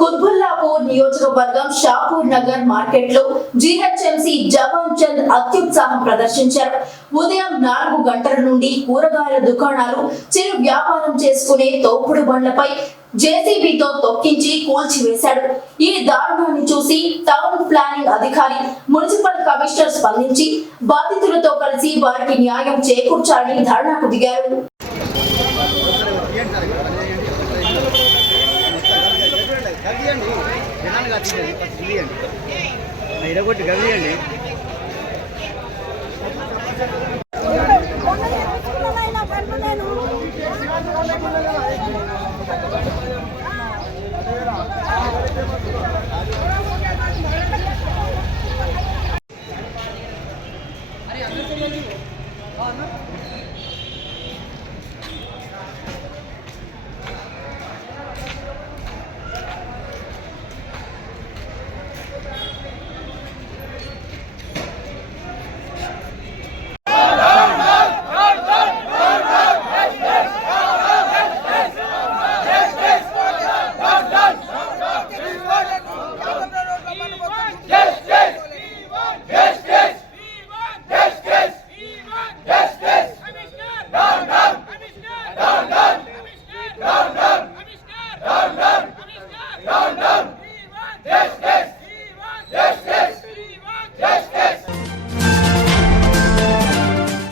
కుత్బుల్లాపూర్ నియోజకవర్గం షాపూర్ నగర్ మార్కెట్ లో జీహెచ్ఎంసీ జవాన్ చంద్ అత్యుత్సాహం ప్రదర్శించారు. ఉదయం 4 గంటల నుండి కూరగాయల దుకాణాలు, చిరు వ్యాపారం చేసుకునే తోపుడు బండ్లపై జేసీబీతో తొక్కించి కూల్చివేశాడు. ఈ దారుణాన్ని చూసి టౌన్ ప్లానింగ్ అధికారి, మున్సిపల్ కమిషనర్ స్పందించి బాధితులతో కలిసి వారికి న్యాయం చేకూర్చాలని ధర్నాకు దిగారు. గదియండి